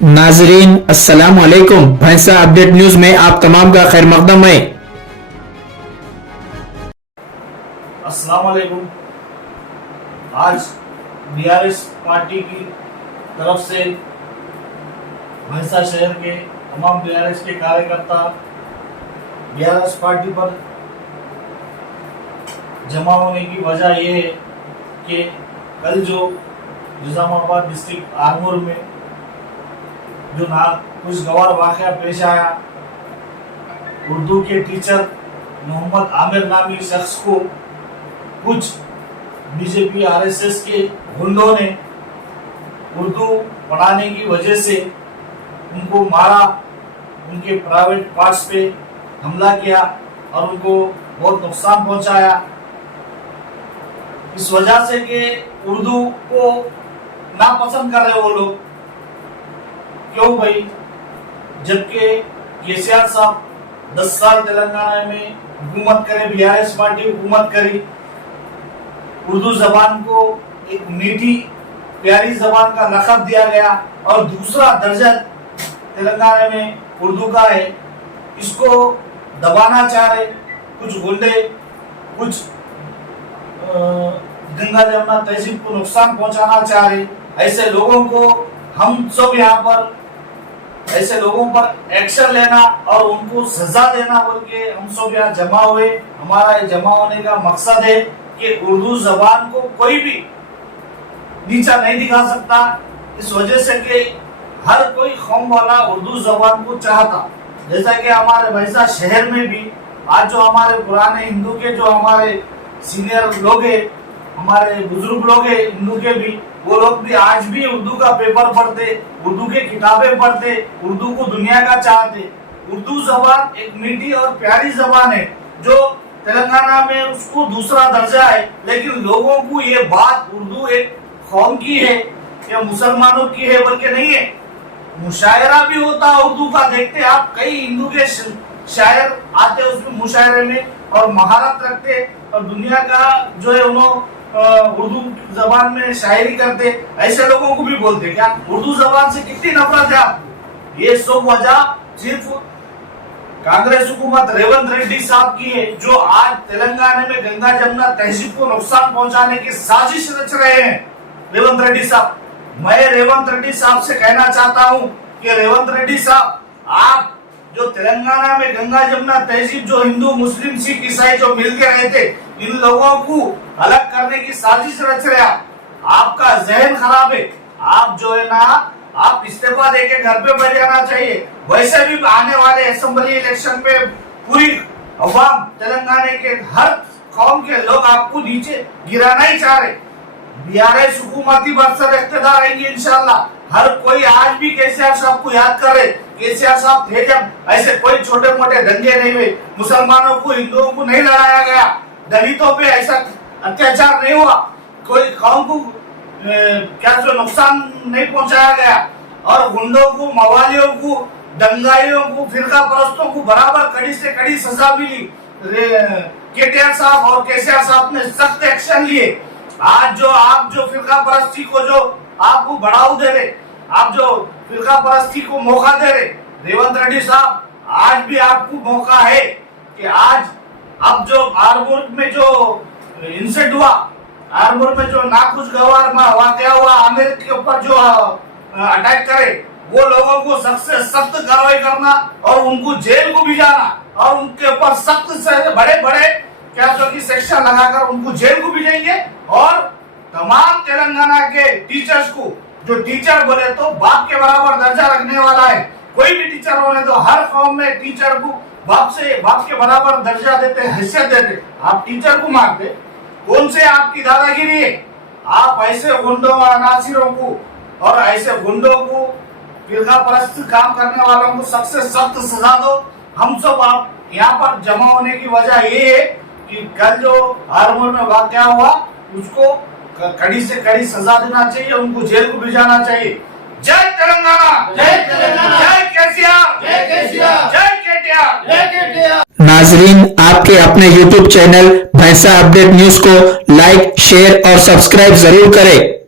नाजरीन अस्सलाम वालेकुम। भैंसा अपडेट न्यूज में आप तमाम का खैर मकदम है। अस्सलाम वालेकुम। आज बीआरएस पार्टी की तरफ से भैंसा शहर के तमाम बीआरएस के कार्यकर्ता बीआरएस पार्टी पर जमा होने की वजह यह है कि कल जो निजामाबाद डिस्ट्रिक्ट आरमूर में जो नाखुशगवार वाक़या पेश आया, उर्दू के टीचर मोहम्मद आमिर नामी शख्स को कुछ बीजेपी आरएसएस के गुंडों ने उर्दू पढ़ाने की वजह से उनको मारा, उनके प्राइवेट पार्ट्स पे हमला किया और उनको बहुत नुकसान पहुंचाया। इस वजह से कि उर्दू को नापसंद कर रहे वो लोग। क्यों भाई? जबकि केसीआर साहब 10 साल तेलंगाना में हुकूमत करे, बीआरएस पार्टी हुकूमत करी, उर्दू जबान को एक मीठी प्यारी जबान का लक़ब दिया गया और दूसरा दर्जा तेलंगाना में उर्दू का है। इसको दबाना चाह रहे कुछ गुंडे, कुछ गंगा जमुना तहजीब को नुकसान पहुंचाना चाह रहे। ऐसे लोगों को हम सब यहाँ पर ऐसे लोगों पर एक्शन लेना और उनको सजा देना बोल के हम सब यहाँ जमा हुए। हमारा जमा होने का मकसद है कि उर्दू जबान को कोई भी नीचा नहीं दिखा सकता। इस वजह से कि हर कोई कौम वाला उर्दू जबान को चाहता। जैसा कि हमारे भैंसा शहर में भी आज जो हमारे पुराने हिंदू के जो हमारे सीनियर लोग हैं, हमारे बुजुर्ग लोग हैं हिंदू के भी, वो लोग भी आज भी उर्दू का पेपर पढ़ते, उर्दू के किताबें पढ़ते, उर्दू को दुनिया का चाहते। उर्दू जबान एक मीठी और प्यारी जबान है जो तेलंगाना में उसको दूसरा दर्जा है। लेकिन लोगों को ये बात उर्दू एक कौम की है या मुसलमानों की है बल्कि नहीं है। मुशायरा भी होता उर्दू का, देखते आप कई हिंदू के शायर आते उसमें मुशायरे में और महारत रखते और दुनिया का जो है उन्होंने उर्दू जबान में शायरी करते। ऐसे लोगों को भी बोलते क्या उर्दू जबान से कितनी नफरत है आपको? ये सब वजह सिर्फ कांग्रेस हुकूमत रेवंत रेड्डी साहब की है, जो आज तेलंगाना में गंगा जमुना तहजीब को नुकसान पहुंचाने की साजिश रच रहे हैं रेवंत रेड्डी साहब। मैं रेवंत रेड्डी साहब से कहना चाहता हूं कि रेवंत रेड्डी साहब, आप जो तेलंगाना में गंगा जमुना तहजीब जो हिंदू मुस्लिम सिख ईसाई जो मिलके रहते, इन लोगों को अलग करने की साजिश रच रहे। आपका जहन खराब है। आप जो है ना, आप इस्तीफा देके घर पे बैठ जाना चाहिए। वैसे भी आने वाले असेंबली इलेक्शन पे पूरी अवाम तेलंगाना के हर कौम के लोग आपको नीचे गिराना ही चाह रहे। बीआरएस हुकूमती बरसर इख्तियार रहेंगे इंशाल्लाह। हर कोई आज भी केसीआर साहब को याद करे। केसीआर साहब थे जब ऐसे कोई छोटे मोटे दंगे नहीं हुए, मुसलमानों को हिंदुओं को नहीं लड़ाया गया, दलितों पे ऐसा अत्याचार नहीं हुआ, कोई कौम को क्या जो नुकसान नहीं पहुंचाया गया और गुंडों को, मवालियों को, दंगाइयों को, फिरका परस्तों को बराबर कड़ी से कड़ी सजा मिली। केटीआर साहब और केसीआर साहब ने सख्त एक्शन लिए। आज जो आप जो फिरका परस्ती को जो आपको बढ़ावा दे रहे, आप जो फिरका परस्ती को मौका दे रहे, रेवंत रेड्डी साहब आज भी आपको मौका है कि आज अब जो आरमूर में जो इंसिडेंट हुआ, आरमूर में जो नाखुशगवार वाकया हुआ, आमिर के ऊपर जो अटैक करे, वो लोगों को सख्त से सख्त कार्रवाई करना और उनको जेल को भिजाना और उनके ऊपर सख्त से बड़े बड़े क्या जो की सेक्शन लगाकर उनको जेल को भेजेंगे। और तमाम तेलंगाना के टीचर्स को, जो टीचर बोले तो बाप के बराबर दर्जा रखने वाला है, कोई भी टीचर होने तो हर कौम में टीचर को बाप के बराबर दर्जा देते, हैसियत देते। आप टीचर को मारते, कौन से आपकी दादागिरी है? आप ऐसे गुंडों और नासिरों को और ऐसे गुंडों को, फिरका परस्त काम करने वालों को सख्त से सख्त सजा दो। हम सब आप यहाँ पर जमा होने की वजह ये है कि कल जो आरमूर में वाकया हुआ उसको कड़ी से कड़ी सजा देना चाहिए, उनको जेल को भिजाना चाहिए। जय तेलंगाना, जय तेलंगाना, जय केसीआर, जय केसीआर, जय केटीआर, जय केटीआर। नाजरीन, आपके अपने YouTube चैनल भैंसा अपडेट न्यूज को लाइक, शेयर और सब्सक्राइब जरूर करें।